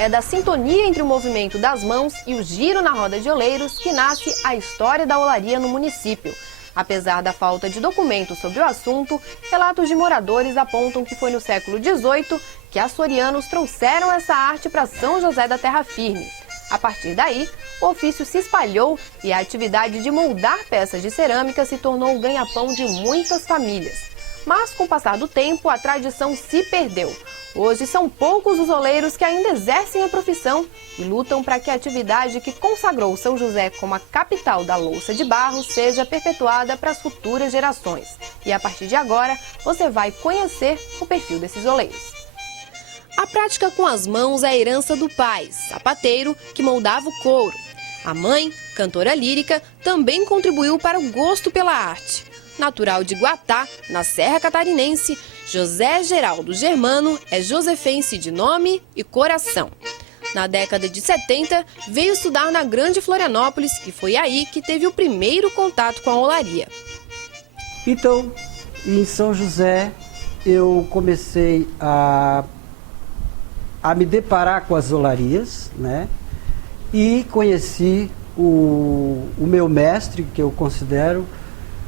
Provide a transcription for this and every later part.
É da sintonia entre o movimento das mãos e o giro na roda de oleiros que nasce a história da olaria no município. Apesar da falta de documentos sobre o assunto, relatos de moradores apontam que foi no século XVIII que açorianos trouxeram essa arte para São José da Terra Firme. A partir daí, o ofício se espalhou e a atividade de moldar peças de cerâmica se tornou o ganha-pão de muitas famílias. Mas, com o passar do tempo, a tradição se perdeu. Hoje, são poucos os oleiros que ainda exercem a profissão e lutam para que a atividade que consagrou São José como a capital da louça de barro seja perpetuada para as futuras gerações. E a partir de agora, você vai conhecer o perfil desses oleiros. A prática com as mãos é a herança do pai, sapateiro, que moldava o couro. A mãe, cantora lírica, também contribuiu para o gosto pela arte. Natural de Guatá, na Serra Catarinense, José Geraldo Germano é josefense de nome e coração. Na década de 70, veio estudar na Grande Florianópolis e foi aí que teve o primeiro contato com a olaria. Então, em São José, eu comecei a me deparar com as olarias, né? E conheci o meu mestre, que eu considero,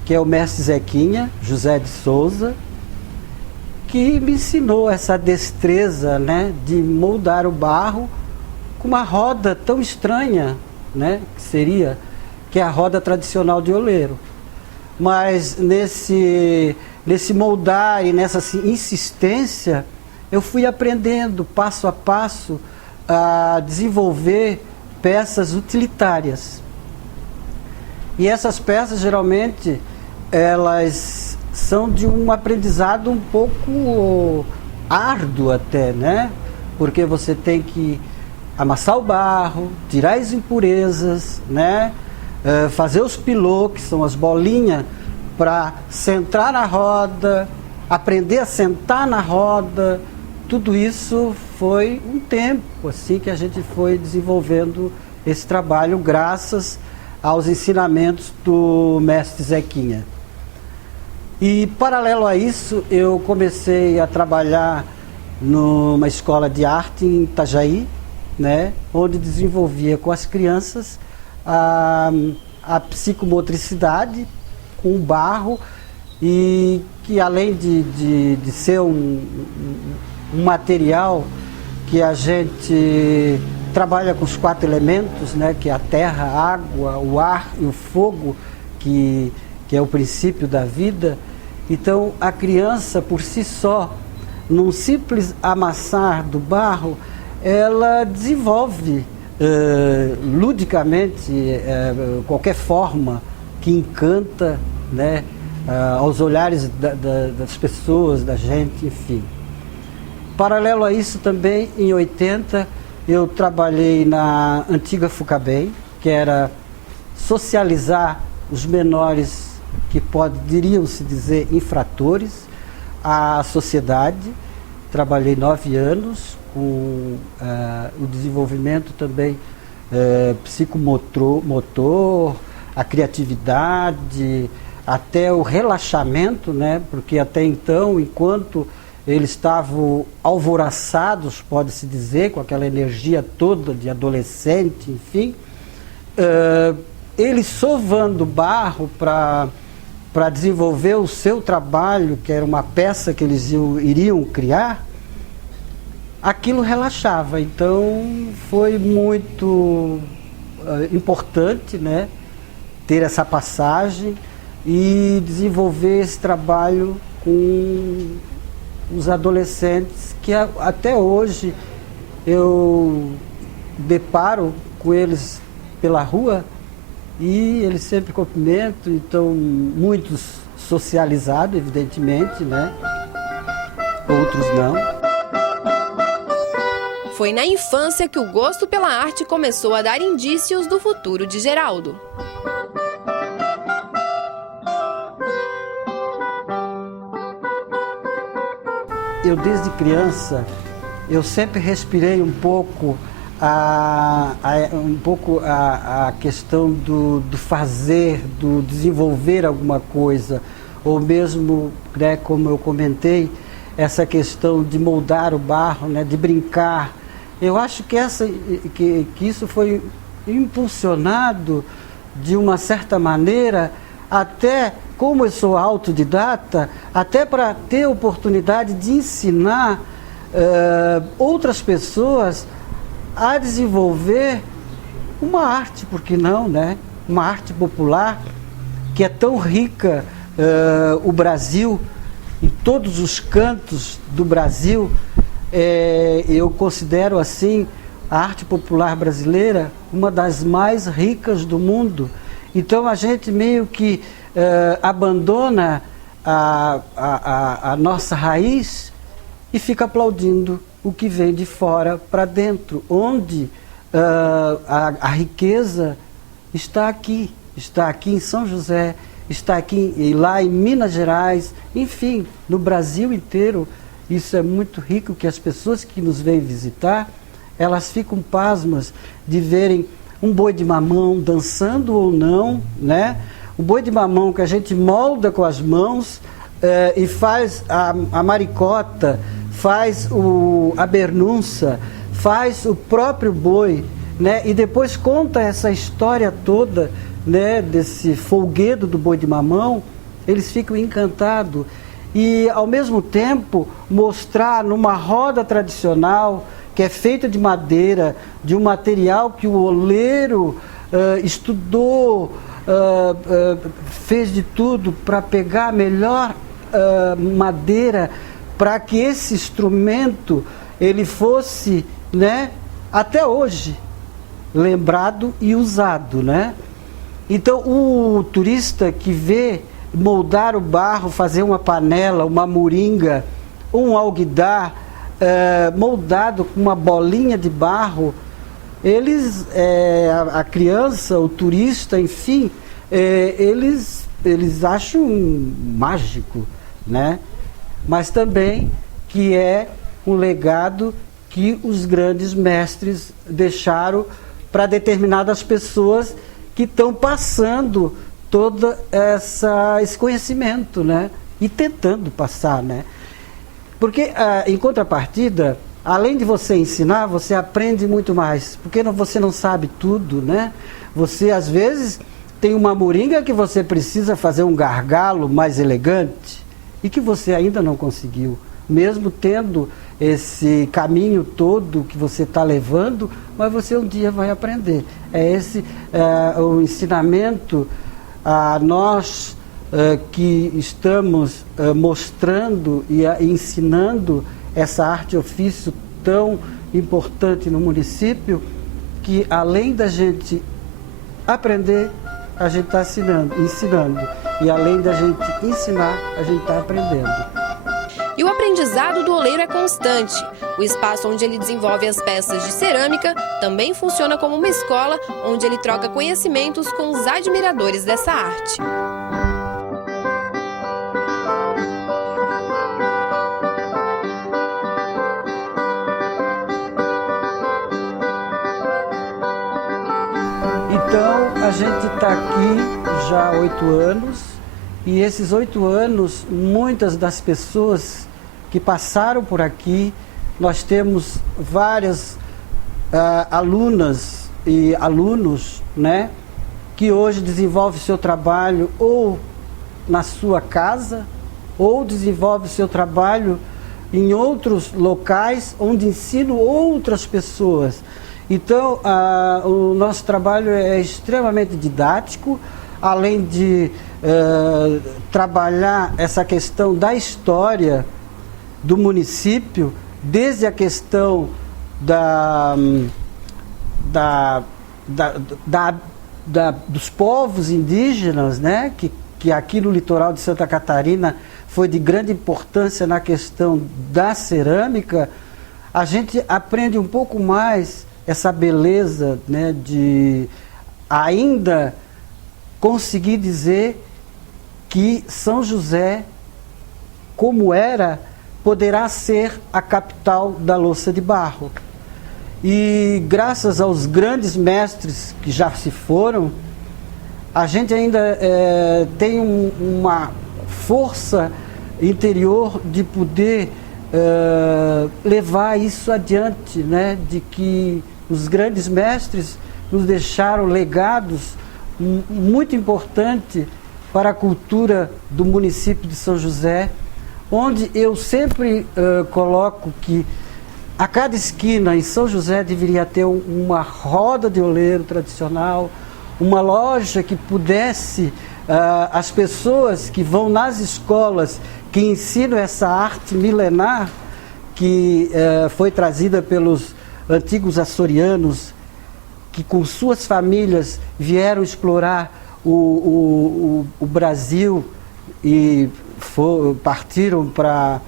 que é o mestre Zequinha, José de Souza, que me ensinou essa destreza, né, de moldar o barro com uma roda tão estranha, né, que é a roda tradicional de oleiro. Mas nesse moldar e nessa insistência, eu fui aprendendo passo a passo a desenvolver peças utilitárias. E essas peças, geralmente, elas são de um aprendizado um pouco árduo até, né? Porque você tem que amassar o barro, tirar as impurezas, né? Fazer os pilô, que são as bolinhas, para centrar na roda, aprender a sentar na roda. Tudo isso foi um tempo assim que a gente foi desenvolvendo esse trabalho graças aos ensinamentos do mestre Zequinha. E, paralelo a isso, eu comecei a trabalhar numa escola de arte em Itajaí, né, onde desenvolvia com as crianças a psicomotricidade com o barro, e que, além de ser um material que a gente trabalha com os 4 elementos, né, que é a terra, a água, o ar e o fogo, que é o princípio da vida. Então, a criança, por si só, num simples amassar do barro, ela desenvolve ludicamente qualquer forma que encanta, né, aos olhares das pessoas, da gente, enfim. Paralelo a isso também, em 80, eu trabalhei na antiga Fucabem, que era socializar os menores que poderiam-se dizer infratores à sociedade. Trabalhei 9 anos com o desenvolvimento também psicomotor, a criatividade, até o relaxamento, né? Porque até então, enquanto eles estavam alvoroçados, pode-se dizer, com aquela energia toda de adolescente, enfim, eles sovando barro para desenvolver o seu trabalho, que era uma peça que eles iriam criar, aquilo relaxava. Então, foi muito importante, né, ter essa passagem e desenvolver esse trabalho com os adolescentes que até hoje eu deparo com eles pela rua e eles sempre cumprimentam, então muitos socializados, evidentemente, né? Outros não. Foi na infância que o gosto pela arte começou a dar indícios do futuro de Geraldo. Eu, desde criança, eu sempre respirei um pouco a questão do fazer, do desenvolver alguma coisa, ou mesmo, né, como eu comentei, essa questão de moldar o barro, né, de brincar. Eu acho que isso foi impulsionado de uma certa maneira, até como eu sou autodidata, até para ter oportunidade de ensinar outras pessoas a desenvolver uma arte, por que não, né? Uma arte popular que é tão rica, o Brasil, em todos os cantos do Brasil. Eu considero assim a arte popular brasileira uma das mais ricas do mundo. Então a gente meio que abandona a nossa raiz e fica aplaudindo o que vem de fora para dentro, onde a riqueza está aqui em São José, está aqui e lá em Minas Gerais, enfim, no Brasil inteiro. Isso é muito rico, que as pessoas que nos vêm visitar, elas ficam pasmas de verem um boi de mamão dançando ou não, né? O boi de mamão que a gente molda com as mãos e faz a maricota, faz a bernunça, faz o próprio boi, né? E depois conta essa história toda, né, desse folguedo do boi de mamão. Eles ficam encantados. E, ao mesmo tempo, mostrar numa roda tradicional, que é feita de madeira, de um material que o oleiro estudou, fez de tudo para pegar a melhor madeira, para que esse instrumento ele fosse, né, até hoje, lembrado e usado, né? Então, o turista que vê moldar o barro, fazer uma panela, uma moringa, um alguidar moldado com uma bolinha de barro, a criança, o turista, enfim, eles acham mágico, né? Mas também que é um legado que os grandes mestres deixaram para determinadas pessoas que estão passando todo esse conhecimento, né? E tentando passar, né? Porque, em contrapartida, além de você ensinar, você aprende muito mais. Porque você não sabe tudo, né? Você, às vezes, tem uma moringa que você precisa fazer um gargalo mais elegante e que você ainda não conseguiu. Mesmo tendo esse caminho todo que você está levando, mas você um dia vai aprender. É esse o ensinamento a nós que estamos mostrando e ensinando essa arte ofício tão importante no município, que além da gente aprender, a gente está ensinando. E além da gente ensinar, a gente está aprendendo. E o aprendizado do oleiro é constante. O espaço onde ele desenvolve as peças de cerâmica também funciona como uma escola onde ele troca conhecimentos com os admiradores dessa arte. Então, a gente está aqui já há 8 anos, e esses 8 anos, muitas das pessoas que passaram por aqui, nós temos várias alunas e alunos, né, que hoje desenvolvem seu trabalho ou na sua casa, ou desenvolvem seu trabalho em outros locais, onde ensinam outras pessoas. Então, o nosso trabalho é extremamente didático, além de trabalhar essa questão da história do município, desde a questão dos povos indígenas, né, que aqui no litoral de Santa Catarina foi de grande importância na questão da cerâmica, a gente aprende um pouco mais essa beleza, né, de ainda conseguir dizer que São José, como era, poderá ser a capital da louça de barro. E graças aos grandes mestres que já se foram, a gente ainda tem uma força interior de poder levar isso adiante, né? De que os grandes mestres nos deixaram legados muito importantes para a cultura do município de São José, onde eu sempre coloco que a cada esquina em São José deveria ter uma roda de oleiro tradicional, uma loja que pudesse, as pessoas que vão nas escolas, que ensinam essa arte milenar, que foi trazida pelos antigos açorianos, que com suas famílias vieram explorar o Brasil e partiram para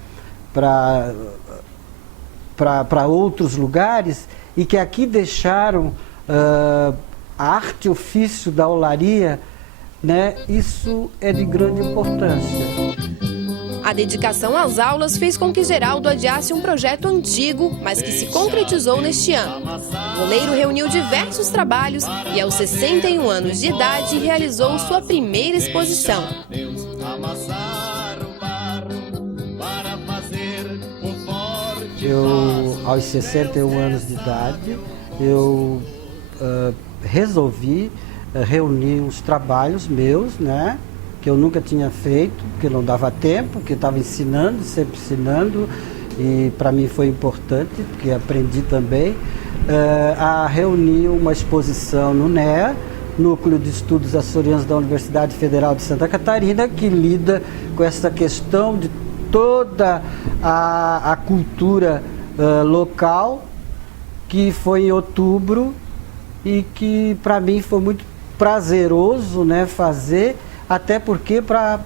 outros lugares, e que aqui deixaram a arte ofício da olaria, né? Isso é de grande importância. A dedicação às aulas fez com que Geraldo adiasse um projeto antigo, mas que se concretizou neste ano. O oleiro reuniu diversos trabalhos e, aos 61 anos de idade, realizou sua primeira exposição. Eu, aos 61 anos de idade, eu resolvi reunir uns trabalhos meus, né, que eu nunca tinha feito, porque não dava tempo, que eu estava ensinando, sempre ensinando, e para mim foi importante, porque aprendi também, a reunir uma exposição no NEA, Núcleo de Estudos Açorianos da Universidade Federal de Santa Catarina, que lida com essa questão de toda a cultura local, que foi em outubro, e que para mim foi muito prazeroso, né, fazer, até porque para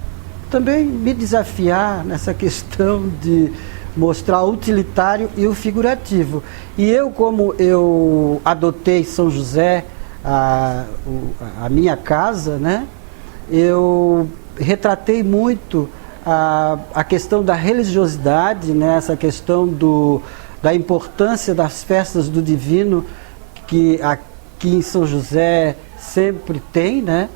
também me desafiar nessa questão de mostrar o utilitário e o figurativo. E eu, como eu adotei São José, a minha casa, né, eu retratei muito a questão da religiosidade, né, essa questão da importância das festas do divino, que aqui em São José sempre tem, né?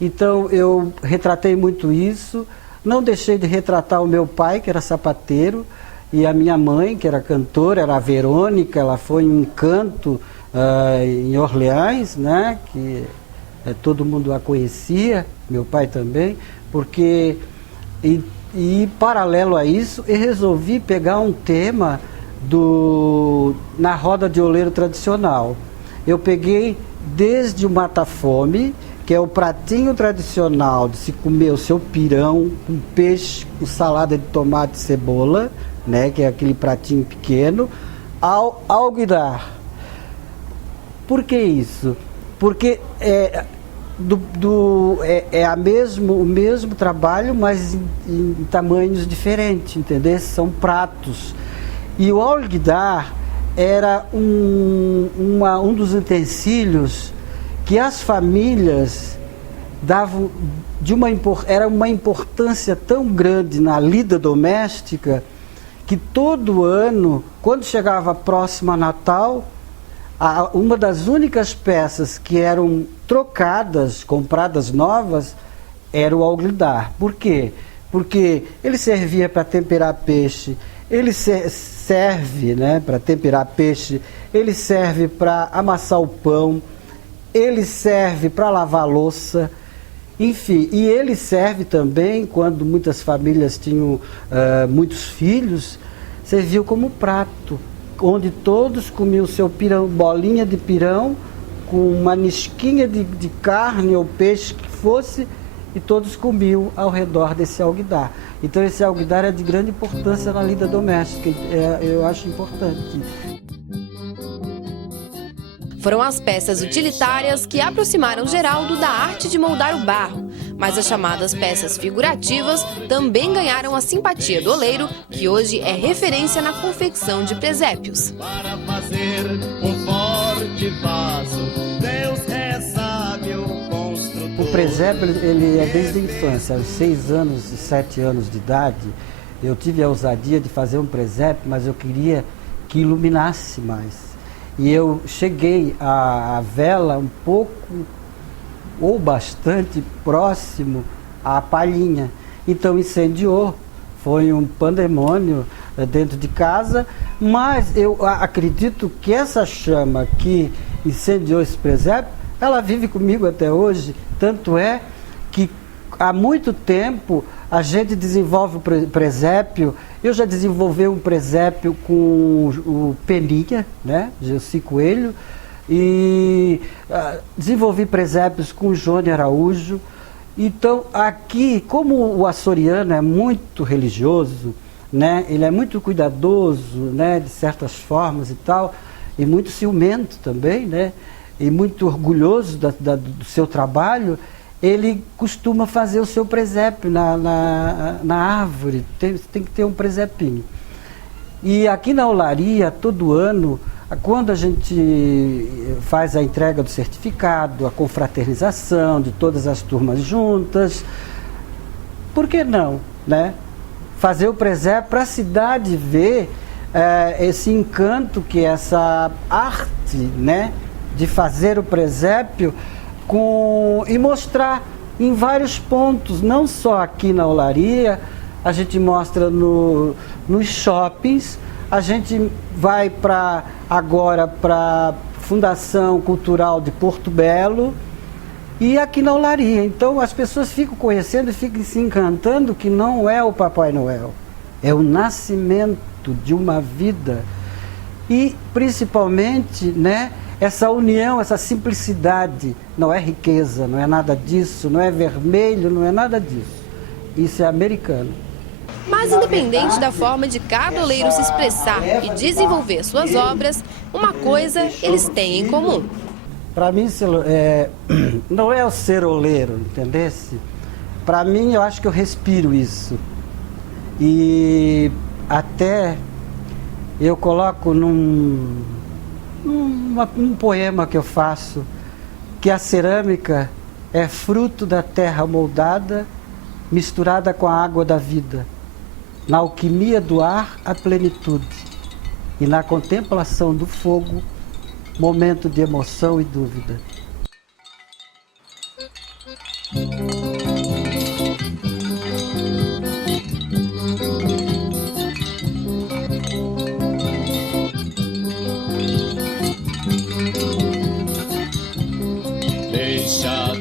Então eu retratei muito isso, não deixei de retratar o meu pai, que era sapateiro, e a minha mãe, que era cantora, era a Verônica, ela foi em um canto em Orleans, né? Que todo mundo a conhecia, meu pai também, porque... E paralelo a isso, eu resolvi pegar um tema na roda de oleiro tradicional. Eu peguei desde o mata-fome, que é o pratinho tradicional de se comer o seu pirão com peixe, com salada de tomate e cebola, né, que é aquele pratinho pequeno, ao alguidar. Por que isso? Porque o mesmo trabalho, mas em tamanhos diferentes, entendeu? São pratos. E o alguidar era um dos utensílios que as famílias davam era uma importância tão grande na lida doméstica, que todo ano, quando chegava próximo a Natal, uma das únicas peças que eram trocadas, compradas novas, era o alguidar. Por quê? Porque ele servia para temperar peixe, ele serve, né, para temperar peixe, ele serve para amassar o pão, ele serve para lavar a louça, enfim, e ele serve também, quando muitas famílias tinham muitos filhos, serviu como prato, onde todos comiam o seu pirão, bolinha de pirão, com uma nisquinha de carne ou peixe que fosse, e todos comiam ao redor desse alguidar. Então esse alguidar é de grande importância na vida doméstica, eu acho importante. Foram as peças utilitárias que aproximaram Geraldo da arte de moldar o barro, mas as chamadas peças figurativas também ganharam a simpatia do oleiro, que hoje é referência na confecção de presépios. Para fazer um forte vaso, Deus recebe o construtor. O presépio, ele é desde a infância, aos 6 anos e 7 anos de idade, eu tive a ousadia de fazer um presépio, mas eu queria que iluminasse mais. E eu cheguei à vela um pouco ou bastante próximo à palhinha. Então incendiou, foi um pandemônio dentro de casa, mas eu acredito que essa chama que incendiou esse presépio, ela vive comigo até hoje. Tanto é que há muito tempo a gente desenvolve o presépio. Eu já desenvolvi um presépio com o Peninha, né, Gelsi Coelho, e desenvolvi presépios com o Jônio Araújo. Então aqui, como o açoriano é muito religioso, né, ele é muito cuidadoso, né, de certas formas e tal, e muito ciumento também, né, e muito orgulhoso do seu trabalho, ele costuma fazer o seu presépio na árvore, tem que ter um presépinho. E aqui na olaria, todo ano, quando a gente faz a entrega do certificado, a confraternização de todas as turmas juntas, por que não, né? Fazer o presépio para a cidade ver esse encanto que é essa arte, né, de fazer o presépio e mostrar em vários pontos, não só aqui na olaria, a gente mostra nos shoppings, a gente vai agora para a Fundação Cultural de Porto Belo e aqui na olaria. Então as pessoas ficam conhecendo e ficam se encantando que não é o Papai Noel, é o nascimento de uma vida. E principalmente, né, essa união, essa simplicidade, não é riqueza, não é nada disso, não é vermelho, não é nada disso. Isso é americano. Mas independente da forma de cada oleiro se expressar e desenvolver suas obras, uma coisa eles têm em comum. Para mim, não é o ser oleiro, entendesse? Para mim, eu acho que eu respiro isso. E até eu coloco num poema que eu faço, que a cerâmica é fruto da terra moldada, misturada com a água da vida, na alquimia do ar a plenitude, e na contemplação do fogo, momento de emoção e dúvida. Deixa